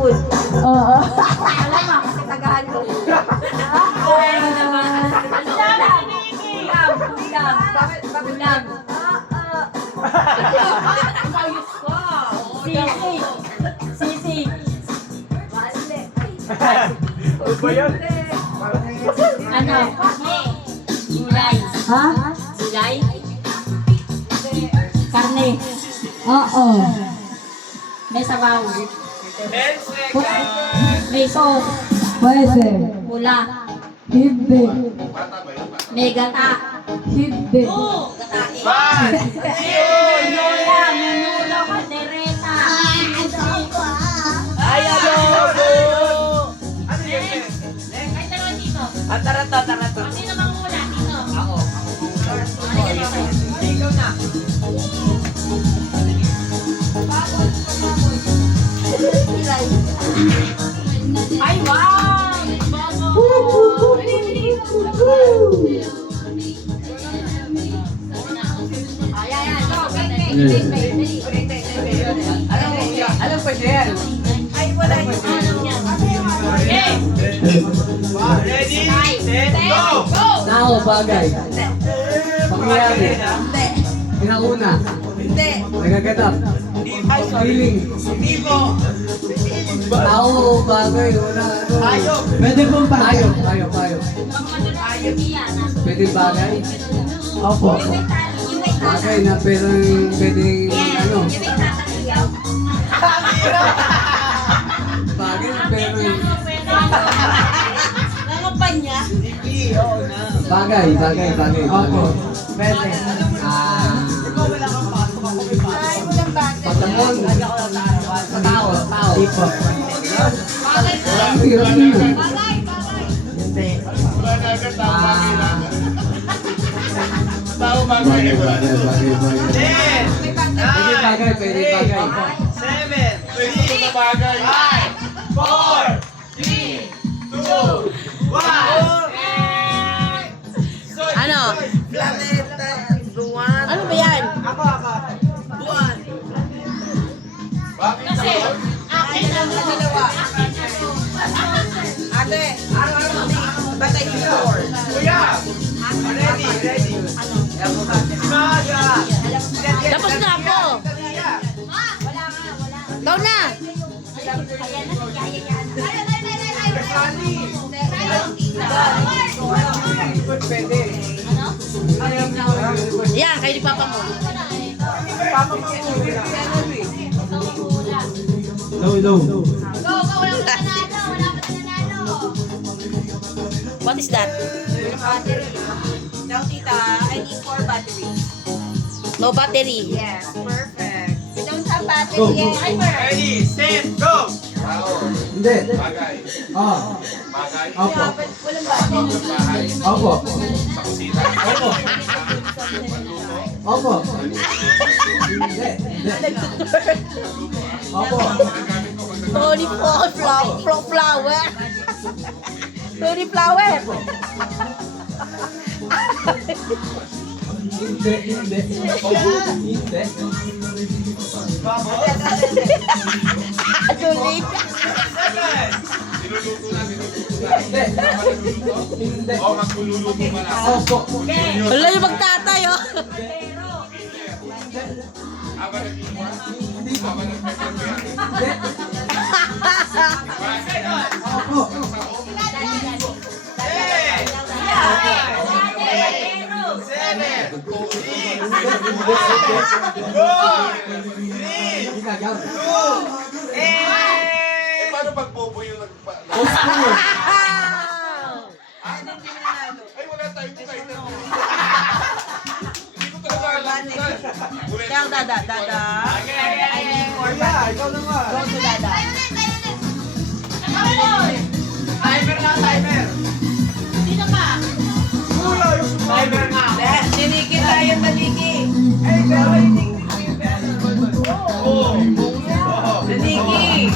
Apple. Oo. Alam mo, kasi Tagalog. Ano naman? Ulam. Ulam. Ulam. Ayos ko. Sisig. Sisig. Ano ba yan? Ano? Gulay. Ha? Gulay. Karne. Oo. May sabaw. 10 seconds! May sauce. Pwede. Pula. Hindi. May gata. Hindi. Five! Lola, menudo, kaldereta. Ay, adobo! Ano yun? Ay, dalawa dito. Tara. Sino manguna dito? Ako. Ikaw na. Ay, wow! Ayan. Go, Alam pa siya yan. Ay, wala yun. Okay. Ready? Set, go! Tao, bagay. Pangyayari. Pinauna. Nagaganap. Feeling. Tao, bagay. Wala. Hayop. Pwede pong bagay. Hayop. Pwede bagay. Opo. Bagay na pwedeng ano. Bagay na pwedeng bagay. Opo. Pwede. Patamon. Tao. Tipo. Hirap yun. Bagay. Ten! Pwede bagay. Seven! Five! Four! Three! Two! One! Ano? Ano ba yan? Ako. Kasi, akin lang na dalawa. Ate, batay before. Kuya! Ready? Maga! Tapos na ako. Ikaw na. Pwede. Yan, kayo ni Papa mo. Low. What is that? Now, tita, I need 4 batteries. No battery. Yes, perfect. We don't have battery Go. yet. Ay, Ready, set, go! Hindi. Oo. Opo. walang battery. Opo. Opo. Hindi. Opo. Tony flower. Tony flower. Hindi. Julie. Hindi. Opo. Wala yung magtatay, oh. Opo. Ginagawa. Paano pag bobo yung nagpa... Ay, wala tayo dito. Hindi ko talaga alam. Now, dada. I need 4 batteries. Ikaw naman. Go to dada. Timer. Sino pa? Timer nga. Niliki tayo, naliki. Ay, pero hindi. Naliki.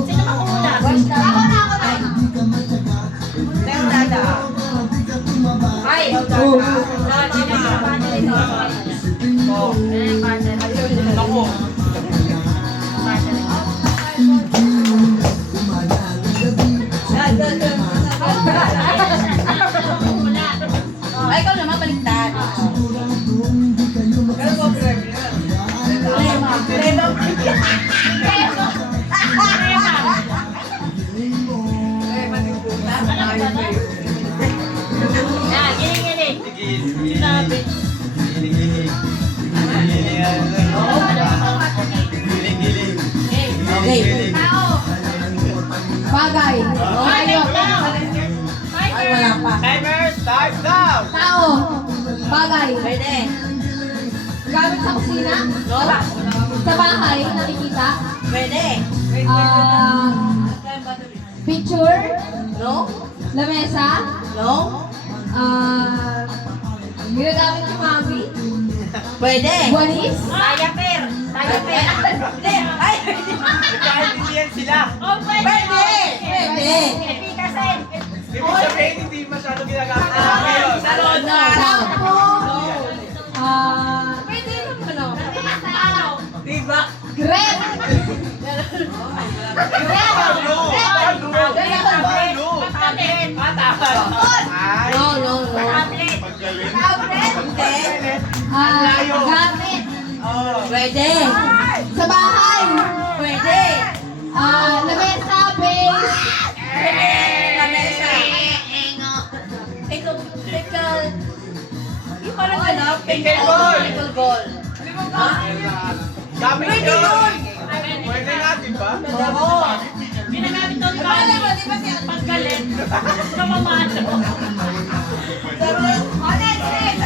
Sino manguna? Ako na. Now, dada. Ay! Ako. Okay. Bagay. Hayop. Ay, wala pa. Timer, start now! Tao. Bagay. Pwede. Gamit sa kusina. No? Sa bahay, nakikita. Pwede. Picture. No? Lamesa. No? Ginagamit ni Mami. Pwede. Walis. Diaper. Diaper. Hindi. Ay! Nagkaintindihan sila. Oh, pwede. Pwede. Pwede. Epikasin. Ibig sabihin, hindi masyado ginagamit sa ngayon. Salon na. Shampoo. Pwede yung ano. Diba? Grape. Ay! No, no, no. Tablet. Hindi. Gamit. Pwede. Sa bahay. Pwede. Lamesa, base. Lamesa. Ito, yung parang ano, Pickle ball. pickle ball. Ha? Gamit Pwede yun! yun. Pwede nga, diba? Oo. Ginagamit doon ba? Di ba siya paggalit? Kamamano.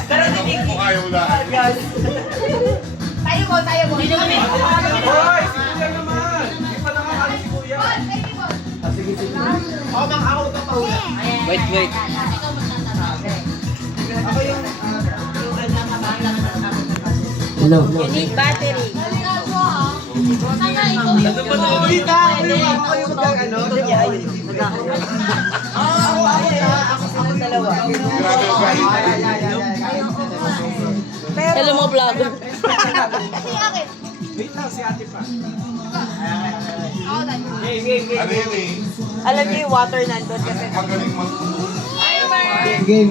Pero tinig. Ayaw wala. Tayo mo. Hindi naman may Hoy! Si Kuya naman! Hindi pa nakakali si Kuya. Oh, mang-out ka pa una. Wait. Ako yung... You need battery. Ano pa na ulit ha? Ako yung mag-ano? Ako dalawa. Grabe yung galit. Hello mo vlogger. Wait lang, si ate pa. Game. Ano yun eh? Alam niyo yung water nandun kasi. Magaling mag... Game.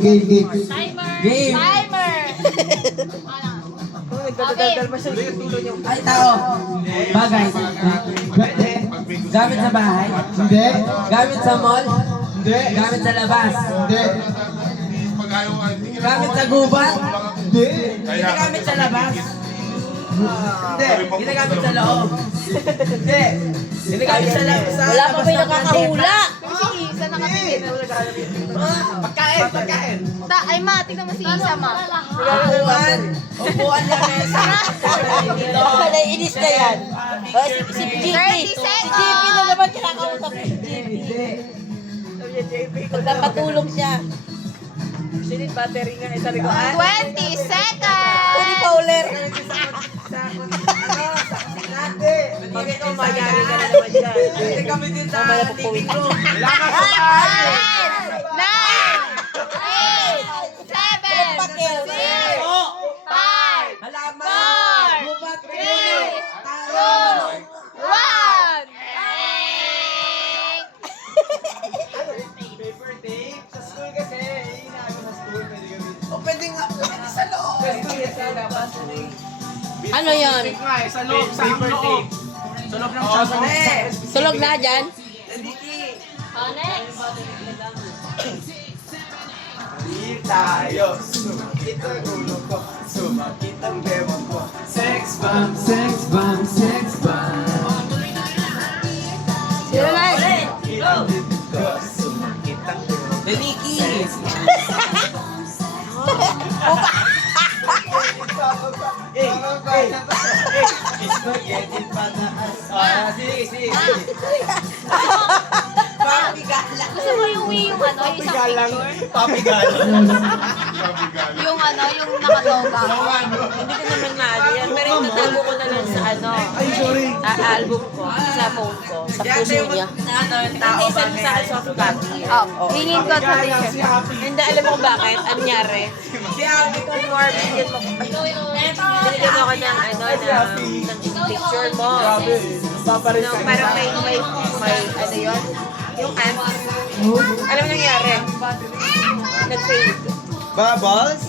timer. Nagdadaldal pa siya yung tito niyo. Ay, tao. Bagay. Pwede. Gamit sa bahay. Hindi. Gamit sa mall. Hindi. Gamit sa labas. Hindi. Pag ayaw, hindi ka Gamit sa gubat. Hindi. Kaya Ginagamit sa labas. Hindi. Ginagamit sa loob. Hindi. Ginagamit sa labas. Wala pa ba yung nakakahula? Si Isa nakatingin. Pagkain. Ay ma, tignan mo si Isa ma. Upuan. Upuan lang mesa. Naiinis na yan. Oh, si JP. 30 Si seconds. JP na naman kinakausap ni JP. Pagpapatulog siya. Sinit battery nga. Sabi ko, 20 seconds. Uli Fowler. Pag ikaw mayari ka na naman dyan. Hindi kami din sa living room. Lakas sa tayo! 9, 8, 7, 6, 5, Halaman. Gubat. 3, 2, 1. Paper tape. Sa school kasi. Hinahin sa school. Pwede gamitin. O pwede nga. Pwede sa loob. Sa school kasi labas. Ano yan? Tape nga eh. Sa loob. Sa loob. Sa loob ng shop. Tulog na dyan? Next. Hindi tayo. Sumakit ang ulo ko. Sumakit ang demo ko. Sex bomb. Sino na? Sumakit ang dito ko. Sumakit ang demo ko. Beniki. Spaghetti pataas. Sige. Papigala. Gusto mo yung yung ano, yung isang picture? Papigal. Yung ano, yung nakaloga. Hindi ko naman maano yan. Pero itatago ko na lang sa ano. Album ko. Sa phone ko. Sa puso niya. Ano yung tao. Hindi sa soft copy. Oh, hingin ko sa Si Happy. Hindi, alam mo kung bakit? Ano nangyari? Si Abby ko. Before, binigyan mo binigyan ako ng ano, ng picture mo. Paparin No, ka. parang may ano yun? Yung amp. Alam mo nangyari? Nag-fade. Bubbles?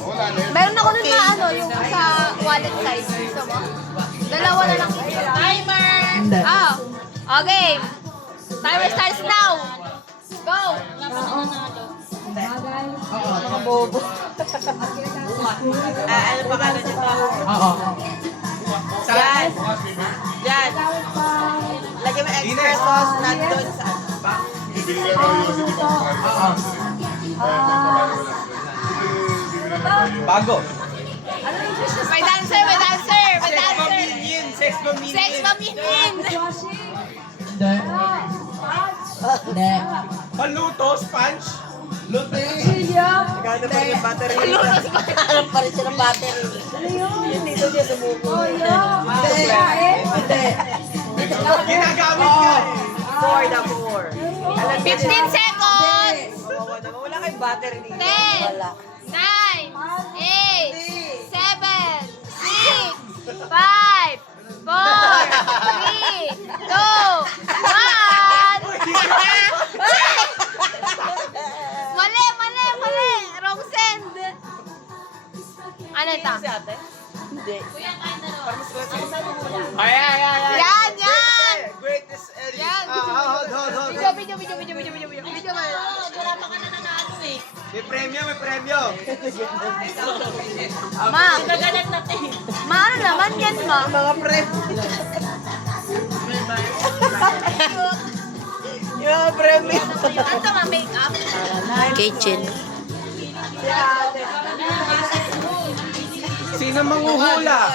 Meron ako nun na ano, yung sa wallet size. Gusto mo? Dalawa na lang. Timer! Oh, okay. Timer starts now. Go! Bagay. Mga bobo. Ano pa ka na dito? Oo. Yan. Yan. Lagyan mo, Tapos, nandun sa... Bibili na tayo kasi di ba Bago. May dancer, may dancer, may Sex dancer. Maminin! Sex Maminin! Sex maminin. Hindi. Hindi. Paluto, sponge. Luto Gano'n pa rin yung battery nito. Harap pa rin siya ng battery. Hindi ko siya sumuko. Hindi. Ginagamit ka. 4 na 4. Alam niyo 15 seconds. Kawawa naman. Wala kayong battery dito. 10, Wala. 9, 8, 7, 6, 5, 4, 3, 2, 1. Mali, mali, mali. Wrong send. Ano ito? Si ate? Hindi. Para mas klase. Ayan. Yan, yan. Greatest edit. Yan. Hold. Video. Video mo. May premyo. Ma. Ma, ano naman yan, ma? Mga pre. Yung mga premyo. Ano ma, makeup? Kitchen. Sino manguhula?